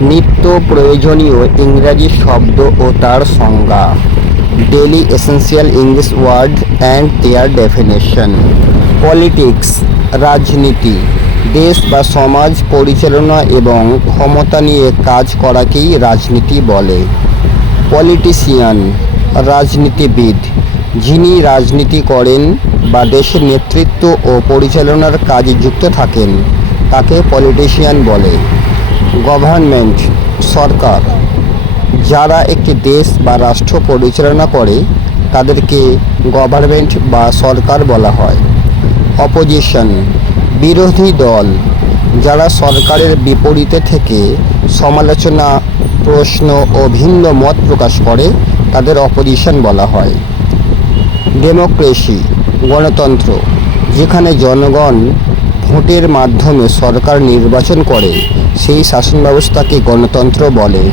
নিত্য প্রয়োজনীয় ইংরাজি শব্দ ও তার সংজ্ঞা। Daily essential English word and there definition. Politics, রাজনীতি, দেশ বা সমাজ পরিচালনা এবং ক্ষমতা নিয়ে কাজ করাকেই রাজনীতি বলে। পলিটিশিয়ান, রাজনীতিবিদ, যিনি রাজনীতি করেন বা দেশের নেতৃত্ব ও পরিচালনার কাজে যুক্ত থাকেন তাকে পলিটিশিয়ান বলে। গভর্নমেন্ট, সরকার, যারা একটি দেশ বা রাষ্ট্র পরিচালনা করে তাদেরকে গভর্নমেন্ট বা সরকার বলা হয়। অপোজিশন, বিরোধী দল, যারা সরকারের বিপরীতে থেকে সমালোচনা, প্রশ্ন ও ভিন্ন মত প্রকাশ করে তাদের অপোজিশন বলা হয়। ডেমোক্রেসি, গণতন্ত্র, যেখানে জনগণ ভোটের মাধ্যমে সরকার নির্বাচন করে সেই শাসন ব্যবস্থাকে গণতন্ত্র বলে।